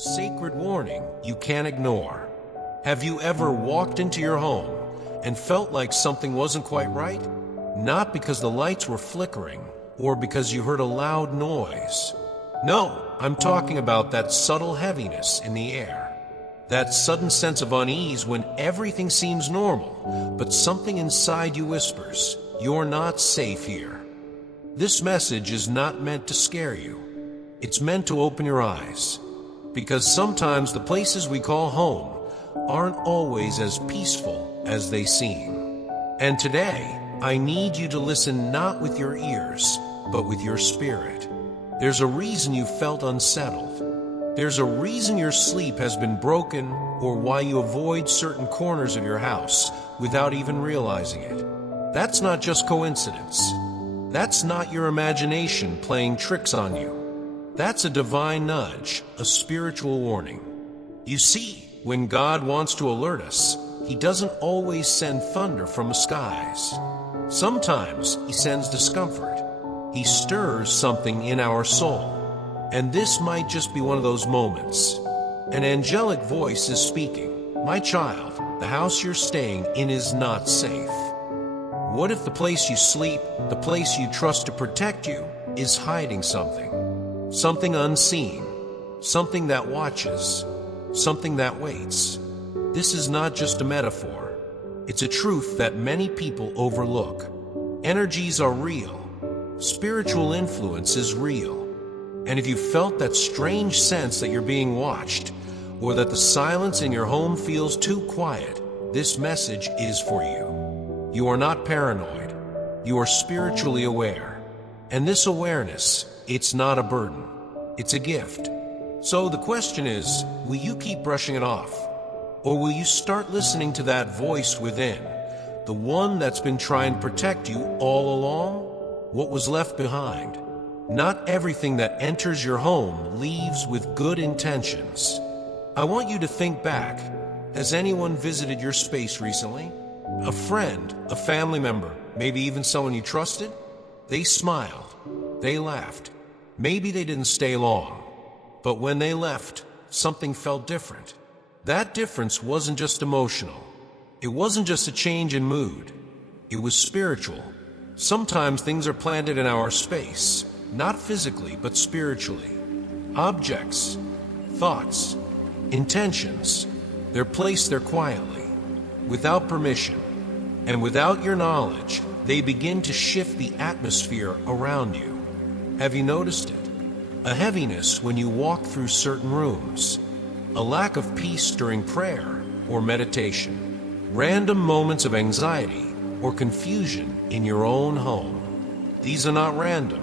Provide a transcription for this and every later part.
A sacred warning you can't ignore. Have you ever walked into your home and felt like something wasn't quite right? Not because the lights were flickering or because you heard a loud noise. No, I'm talking about that subtle heaviness in the air. That sudden sense of unease when everything seems normal, but something inside you whispers, "You're not safe here." This message is not meant to scare you. It's meant to open your eyes. Because sometimes the places we call home aren't always as peaceful as they seem. And today, I need you to listen not with your ears, but with your spirit. There's a reason you felt unsettled. There's a reason your sleep has been broken or why you avoid certain corners of your house without even realizing it. That's not just coincidence. That's not your imagination playing tricks on you. That's a divine nudge, a spiritual warning. You see, when God wants to alert us, He doesn't always send thunder from the skies. Sometimes He sends discomfort. He stirs something in our soul. And this might just be one of those moments. An angelic voice is speaking. "My child, the house you're staying in is not safe." What if the place you sleep, the place you trust to protect you, is hiding something? Something unseen, something that watches, something that waits. This is not just a metaphor. It's a truth that many people overlook. Energies are real. Spiritual influence is real. And if you felt that strange sense that you're being watched, or that the silence in your home feels too quiet, this message is for you. You are not paranoid. You are spiritually aware. And this awareness, it's not a burden. It's a gift. So the question is, will you keep brushing it off? Or will you start listening to that voice within, the one that's been trying to protect you all along? What was left behind? Not everything that enters your home leaves with good intentions. I want you to think back. Has anyone visited your space recently? A friend, a family member, maybe even someone you trusted? They smiled. They laughed. Maybe they didn't stay long. But when they left, something felt different. That difference wasn't just emotional. It wasn't just a change in mood. It was spiritual. Sometimes things are planted in our space, not physically, but spiritually. Objects, thoughts, intentions, they're placed there quietly, without permission, and without your knowledge, they begin to shift the atmosphere around you. Have you noticed it? A heaviness when you walk through certain rooms, a lack of peace during prayer or meditation, random moments of anxiety or confusion in your own home. These are not random.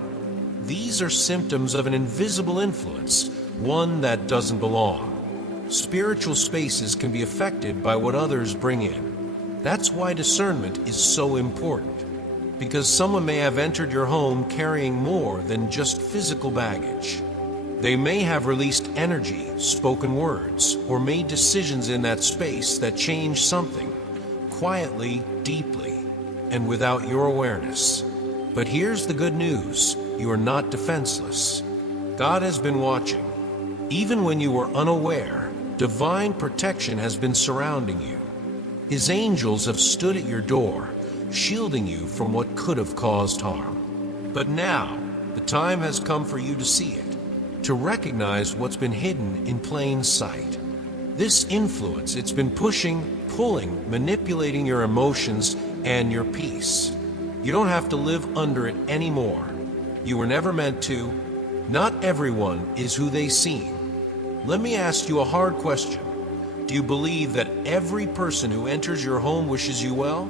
These are symptoms of an invisible influence, one that doesn't belong. Spiritual spaces can be affected by what others bring in. That's why discernment is so important, because someone may have entered your home carrying more than just physical baggage. They may have released energy, spoken words, or made decisions in that space that changed something, quietly, deeply, and without your awareness. But here's the good news. You are not defenseless. God has been watching. Even when you were unaware, divine protection has been surrounding you. His angels have stood at your door, shielding you from what could have caused harm. But now, the time has come for you to see it, to recognize what's been hidden in plain sight. This influence, it's been pushing, pulling, manipulating your emotions and your peace. You don't have to live under it anymore. You were never meant to. Not everyone is who they seem. Let me ask you a hard question. Do you believe that every person who enters your home wishes you well?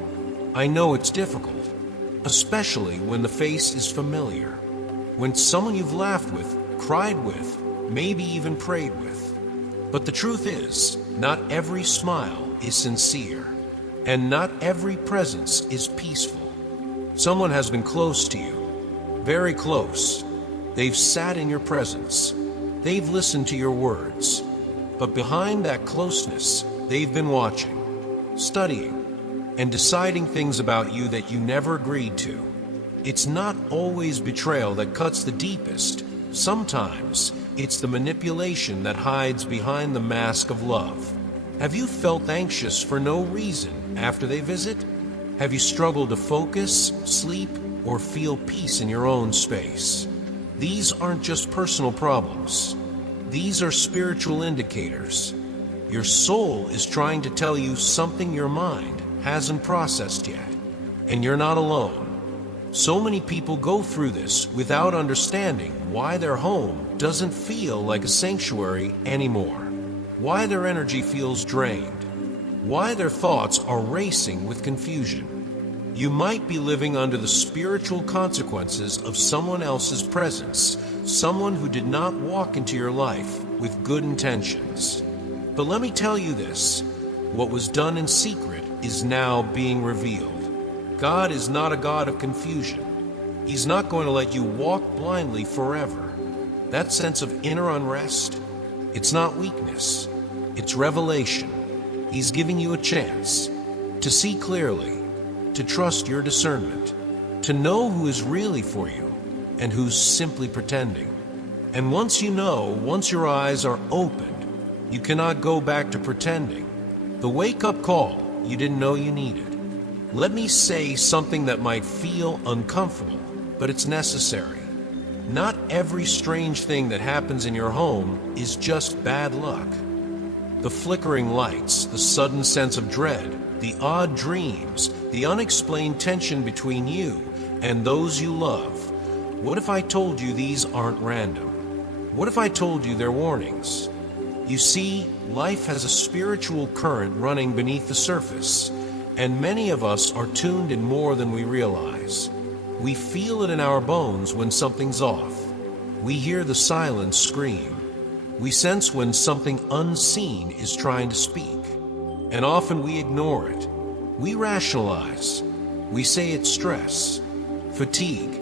I know it's difficult, especially when the face is familiar, when someone you've laughed with, cried with, maybe even prayed with. But the truth is, not every smile is sincere, and not every presence is peaceful. Someone has been close to you, very close. They've sat in your presence. They've listened to your words. But behind that closeness, they've been watching, studying, and deciding things about you that you never agreed to. It's not always betrayal that cuts the deepest. Sometimes It's the manipulation that hides behind the mask of love. Have you felt anxious for no reason after they visit? Have you struggled to focus, sleep, or feel peace in your own space? These aren't just personal problems. These are spiritual indicators. Your soul is trying to tell you something your mind hasn't processed yet, and you're not alone. So many people go through this without understanding why their home doesn't feel like a sanctuary anymore, why their energy feels drained, why their thoughts are racing with confusion. You might be living under the spiritual consequences of someone else's presence, someone who did not walk into your life with good intentions. But let me tell you this, what was done in secret is now being revealed. God is not a God of confusion. He's not going to let you walk blindly forever. That sense of inner unrest, it's not weakness, it's revelation. He's giving you a chance to see clearly, to trust your discernment, to know who is really for you and who's simply pretending. And once you know, once your eyes are opened, you cannot go back to pretending. The wake-up call you didn't know you needed. Let me say something that might feel uncomfortable, but it's necessary. Not every strange thing that happens in your home is just bad luck. The flickering lights, the sudden sense of dread, the odd dreams, the unexplained tension between you and those you love. What if I told you these aren't random? What if I told you they're warnings? You see, life has a spiritual current running beneath the surface, and many of us are tuned in more than we realize. We feel it in our bones when something's off. We hear the silence scream. We sense when something unseen is trying to speak. And often we ignore it. We rationalize. We say it's stress, fatigue,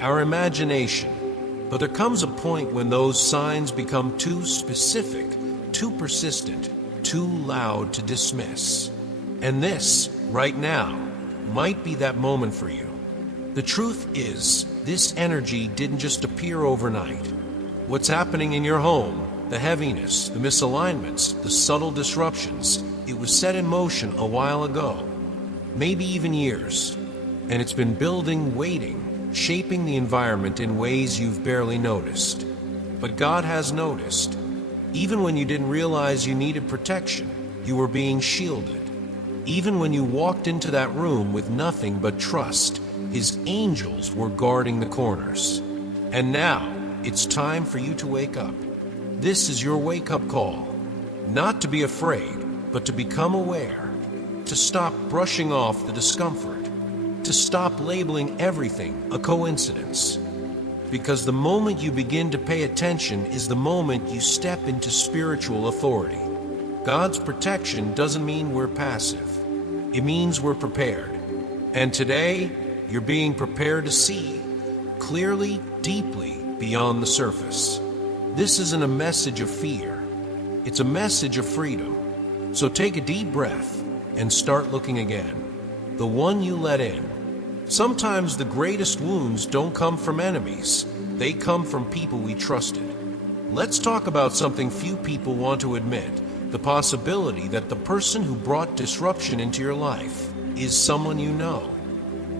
our imagination. But there comes a point when those signs become too specific, too persistent, too loud to dismiss. And this, right now, might be that moment for you. The truth is, this energy didn't just appear overnight. What's happening in your home, the heaviness, the misalignments, the subtle disruptions, it was set in motion a while ago, maybe even years. And it's been building, waiting, shaping the environment in ways you've barely noticed. But God has noticed. Even when you didn't realize you needed protection, you were being shielded. Even when you walked into that room with nothing but trust, His angels were guarding the corners. And now, it's time for you to wake up. This is your wake-up call. Not to be afraid, but to become aware. To stop brushing off the discomfort. To stop labeling everything a coincidence. Because the moment you begin to pay attention is the moment you step into spiritual authority. God's protection doesn't mean we're passive. It means we're prepared. And today, you're being prepared to see clearly, deeply beyond the surface. This isn't a message of fear. It's a message of freedom. So take a deep breath and start looking again. The one you let in. Sometimes the greatest wounds don't come from enemies. They come from people we trusted. Let's talk about something few people want to admit. The possibility that the person who brought disruption into your life is someone you know.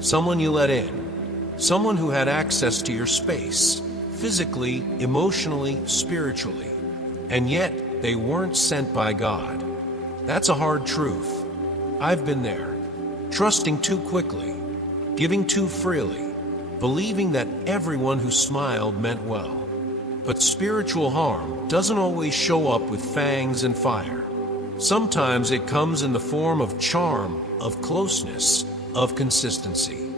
Someone you let in. Someone who had access to your space, physically, emotionally, spiritually. And yet, they weren't sent by God. That's a hard truth. I've been there. Trusting too quickly. Giving too freely. Believing that everyone who smiled meant well. But spiritual harm doesn't always show up with fangs and fire. Sometimes it comes in the form of charm, of closeness, of consistency.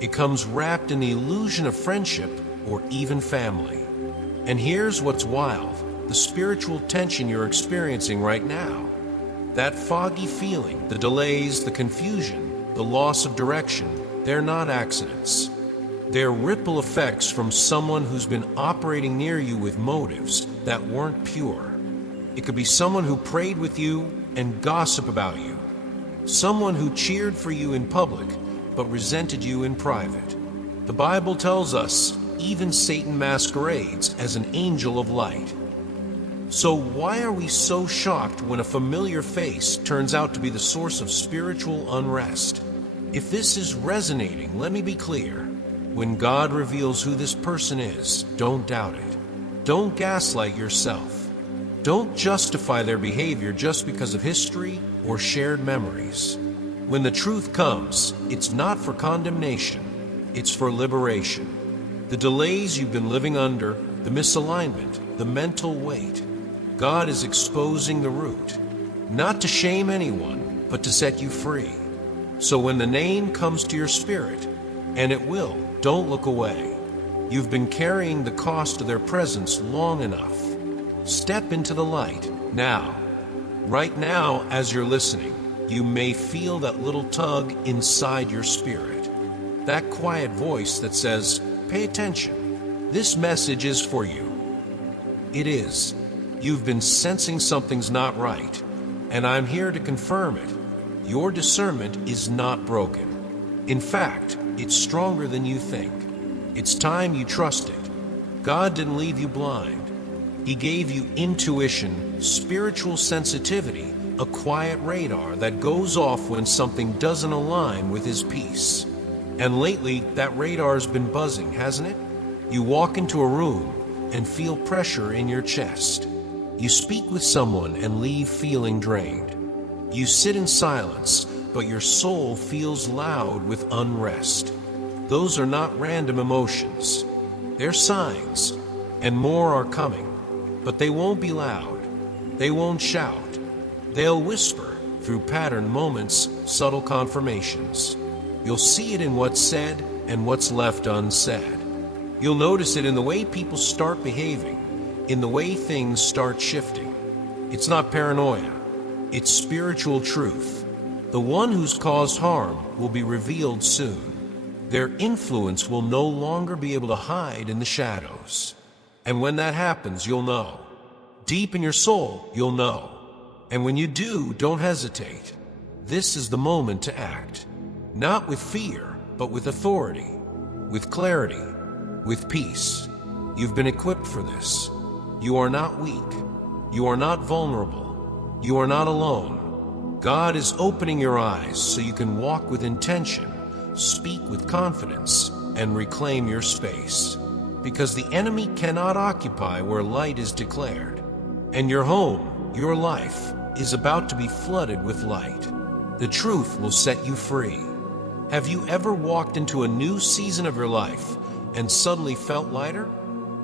It comes wrapped in the illusion of friendship or even family. And here's what's wild, the spiritual tension you're experiencing right now. That foggy feeling, the delays, the confusion, the loss of direction, they're not accidents. They're ripple effects from someone who's been operating near you with motives that weren't pure. It could be someone who prayed with you and gossiped about you. Someone who cheered for you in public but resented you in private. The Bible tells us, even Satan masquerades as an angel of light. So why are we so shocked when a familiar face turns out to be the source of spiritual unrest? If this is resonating, let me be clear. When God reveals who this person is, don't doubt it. Don't gaslight yourself. Don't justify their behavior just because of history or shared memories. When the truth comes, it's not for condemnation, it's for liberation. The delays you've been living under, the misalignment, the mental weight, God is exposing the root, not to shame anyone, but to set you free. So when the name comes to your spirit, and it will, don't look away. You've been carrying the cost of their presence long enough. Step into the light now. Right now, as you're listening, you may feel that little tug inside your spirit. That quiet voice that says, pay attention. This message is for you. It is. You've been sensing something's not right, and I'm here to confirm it. Your discernment is not broken. In fact, it's stronger than you think. It's time you trust it. God didn't leave you blind. He gave you intuition, spiritual sensitivity, a quiet radar that goes off when something doesn't align with His peace. And lately, that radar's been buzzing, hasn't it? You walk into a room and feel pressure in your chest. You speak with someone and leave feeling drained. You sit in silence, but your soul feels loud with unrest. Those are not random emotions. They're signs, and more are coming. But they won't be loud. They won't shout. They'll whisper through patterned moments, subtle confirmations. You'll see it in what's said and what's left unsaid. You'll notice it in the way people start behaving, in the way things start shifting. It's not paranoia. It's spiritual truth. The one who's caused harm will be revealed soon. Their influence will no longer be able to hide in the shadows. And when that happens, you'll know. Deep in your soul, you'll know. And when you do, don't hesitate. This is the moment to act. Not with fear, but with authority, with clarity, with peace. You've been equipped for this. You are not weak. You are not vulnerable. You are not alone. God is opening your eyes so you can walk with intention, speak with confidence, and reclaim your space. Because the enemy cannot occupy where light is declared. And your home, your life, is about to be flooded with light. The truth will set you free. Have you ever walked into a new season of your life and suddenly felt lighter?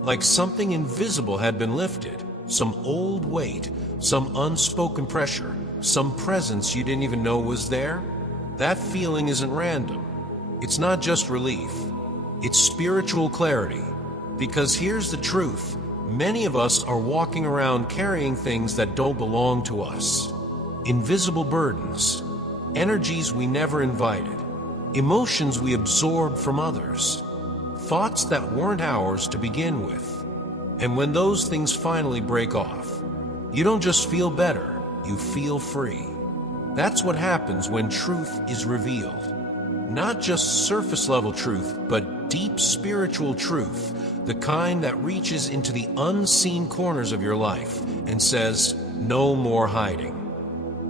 Like something invisible had been lifted, some old weight, some unspoken pressure, some presence you didn't even know was there? That feeling isn't random. It's not just relief. It's spiritual clarity. Because here's the truth. Many of us are walking around carrying things that don't belong to us. Invisible burdens, energies we never invited, emotions we absorbed from others, thoughts that weren't ours to begin with. And when those things finally break off, you don't just feel better, you feel free. That's what happens when truth is revealed. Not just surface level truth, but deep spiritual truth, the kind that reaches into the unseen corners of your life and says, no more hiding.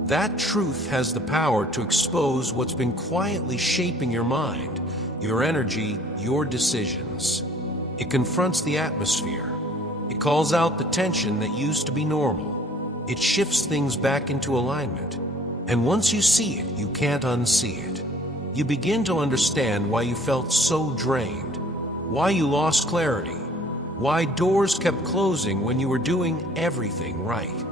That truth has the power to expose what's been quietly shaping your mind, your energy, your decisions. It confronts the atmosphere. It calls out the tension that used to be normal. It shifts things back into alignment. And once you see it, you can't unsee it. You begin to understand why you felt so drained, why you lost clarity, why doors kept closing when you were doing everything right.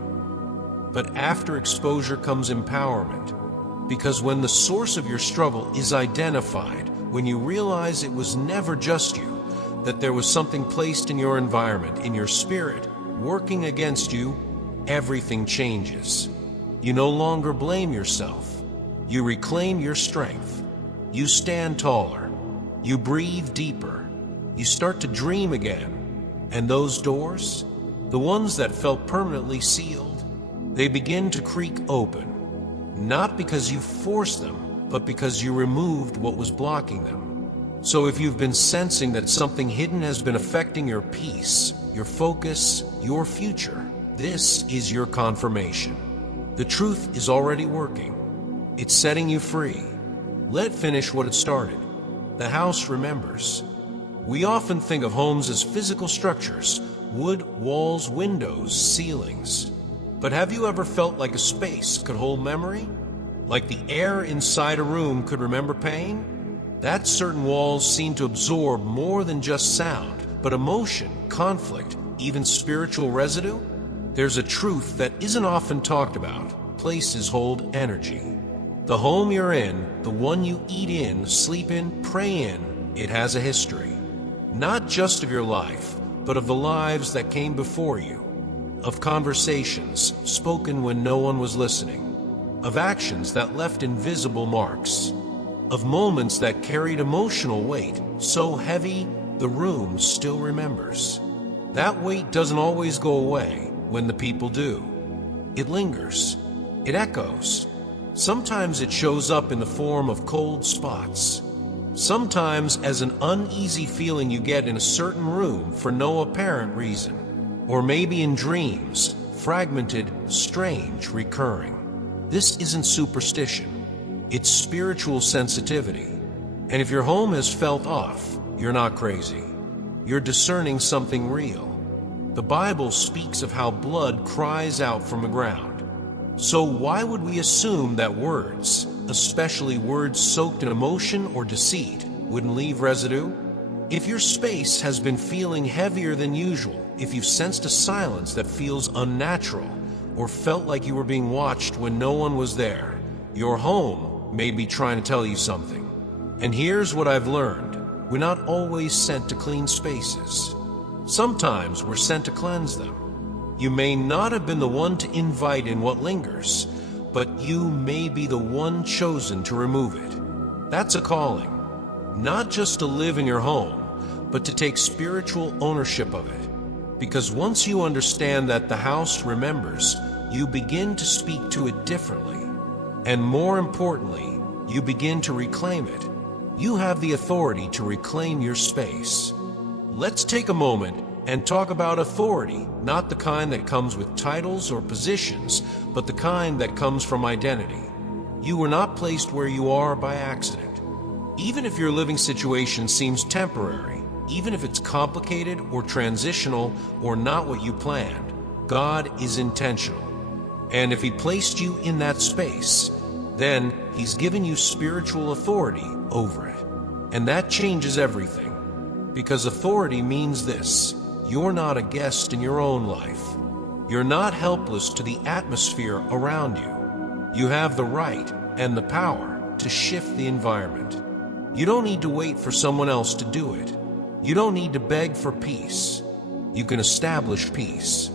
But after exposure comes empowerment, because when the source of your struggle is identified, when you realize it was never just you, that there was something placed in your environment, in your spirit, working against you, everything changes. You no longer blame yourself. You reclaim your strength. You stand taller. You breathe deeper. You start to dream again. And those doors, the ones that felt permanently sealed, they begin to creak open. Not because you forced them, but because you removed what was blocking them. So if you've been sensing that something hidden has been affecting your peace, your focus, your future, this is your confirmation. The truth is already working. It's setting you free. Let it finish what it started. The house remembers. We often think of homes as physical structures, wood, walls, windows, ceilings. But have you ever felt like a space could hold memory? Like the air inside a room could remember pain? That certain walls seem to absorb more than just sound, but emotion, conflict, even spiritual residue? There's a truth that isn't often talked about. Places hold energy. The home you're in, the one you eat in, sleep in, pray in, it has a history. Not just of your life, but of the lives that came before you. Of conversations spoken when no one was listening. Of actions that left invisible marks. Of moments that carried emotional weight, so heavy the room still remembers. That weight doesn't always go away when the people do. It lingers. It echoes. Sometimes it shows up in the form of cold spots. Sometimes as an uneasy feeling you get in a certain room for no apparent reason. Or maybe in dreams, fragmented, strange, recurring. This isn't superstition. It's spiritual sensitivity. And if your home has felt off, you're not crazy. You're discerning something real. The Bible speaks of how blood cries out from the ground. So why would we assume that words, especially words soaked in emotion or deceit, wouldn't leave residue? If your space has been feeling heavier than usual, if you've sensed a silence that feels unnatural, or felt like you were being watched when no one was there, your home may be trying to tell you something. And here's what I've learned. We're not always sent to clean spaces. Sometimes we're sent to cleanse them. You may not have been the one to invite in what lingers, but you may be the one chosen to remove it. That's a calling. Not just to live in your home, but to take spiritual ownership of it. Because once you understand that the house remembers, you begin to speak to it differently. And more importantly, you begin to reclaim it. You have the authority to reclaim your space. Let's take a moment and talk about authority, not the kind that comes with titles or positions, but the kind that comes from identity. You were not placed where you are by accident. Even if your living situation seems temporary, even if it's complicated or transitional or not what you planned, God is intentional. And if He placed you in that space, then He's given you spiritual authority over it. And that changes everything. Because authority means this: you're not a guest in your own life. You're not helpless to the atmosphere around you. You have the right and the power to shift the environment. You don't need to wait for someone else to do it. You don't need to beg for peace. You can establish peace.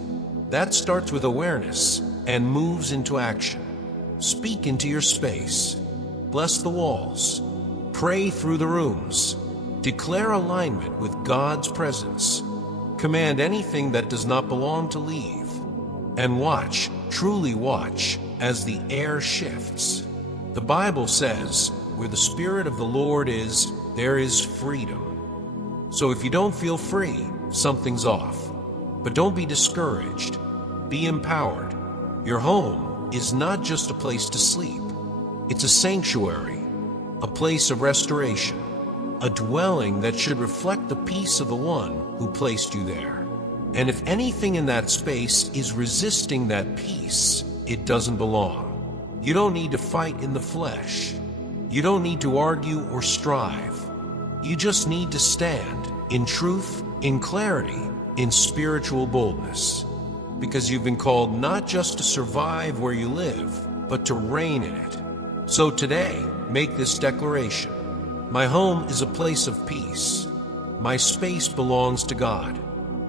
That starts with awareness and moves into action. Speak into your space. Bless the walls. Pray through the rooms. Declare alignment with God's presence. Command anything that does not belong to leave. And watch, truly watch, as the air shifts. The Bible says, where the Spirit of the Lord is, there is freedom. So if you don't feel free, something's off. But don't be discouraged. Be empowered. Your home is not just a place to sleep. It's a sanctuary, a place of restoration, a dwelling that should reflect the peace of the one who placed you there. And if anything in that space is resisting that peace, it doesn't belong. You don't need to fight in the flesh. You don't need to argue or strive. You just need to stand in truth, in clarity, in spiritual boldness. Because you've been called not just to survive where you live, but to reign in it. So today, make this declaration. My home is a place of peace. My space belongs to God.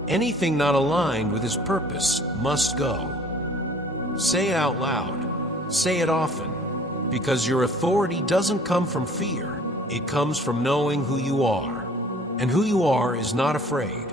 Anything not aligned with His purpose must go. Say it out loud. Say it often. Because your authority doesn't come from fear. It comes from knowing who you are. And who you are is not afraid.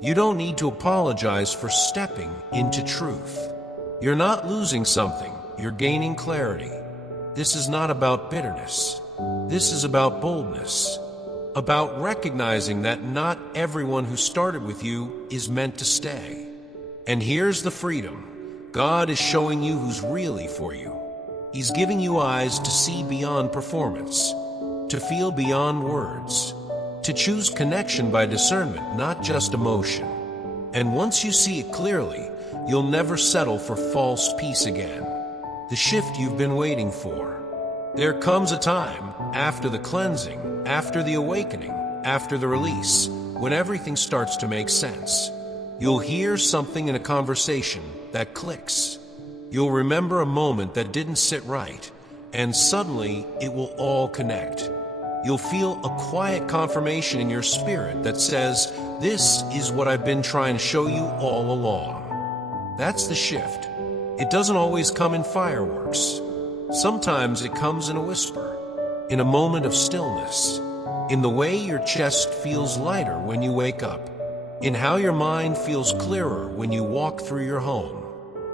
You don't need to apologize for stepping into truth. You're not losing something, you're gaining clarity. This is not about bitterness. This is about boldness. About recognizing that not everyone who started with you is meant to stay. And here's the freedom. God is showing you who's really for you. He's giving you eyes to see beyond performance, to feel beyond words, to choose connection by discernment, not just emotion. And once you see it clearly, you'll never settle for false peace again. The shift you've been waiting for. There comes a time, after the cleansing, after the awakening, after the release, when everything starts to make sense. You'll hear something in a conversation that clicks. You'll remember a moment that didn't sit right, and suddenly it will all connect. You'll feel a quiet confirmation in your spirit that says, "This is what I've been trying to show you all along." That's the shift. It doesn't always come in fireworks. Sometimes it comes in a whisper, in a moment of stillness, in the way your chest feels lighter when you wake up, in how your mind feels clearer when you walk through your home,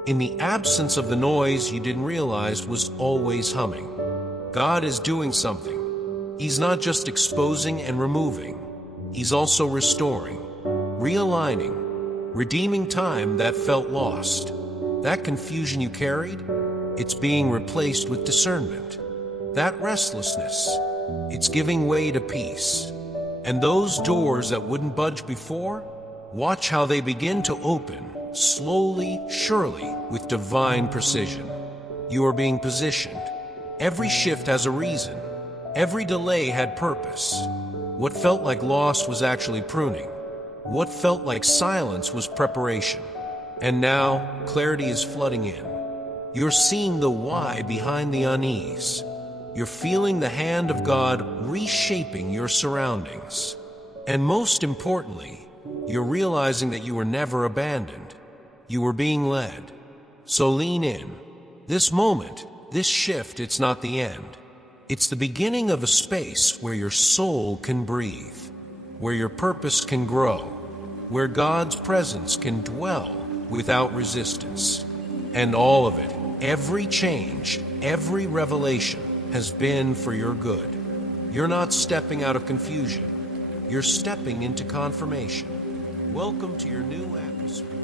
in the absence of the noise you didn't realize was always humming. God is doing something. He's not just exposing and removing. He's also restoring, realigning, redeeming time that felt lost. That confusion you carried, it's being replaced with discernment. That restlessness, it's giving way to peace. And those doors that wouldn't budge before, watch how they begin to open, slowly, surely, with divine precision. You are being positioned. Every shift has a reason. Every delay had purpose. What felt like loss was actually pruning. What felt like silence was preparation. And now, clarity is flooding in. You're seeing the why behind the unease. You're feeling the hand of God reshaping your surroundings. And most importantly, you're realizing that you were never abandoned. You were being led. So lean in. This moment, this shift, it's not the end. It's the beginning of a space where your soul can breathe, where your purpose can grow, where God's presence can dwell without resistance. And all of it, every change, every revelation, has been for your good. You're not stepping out of confusion. You're stepping into confirmation. Welcome to your new atmosphere.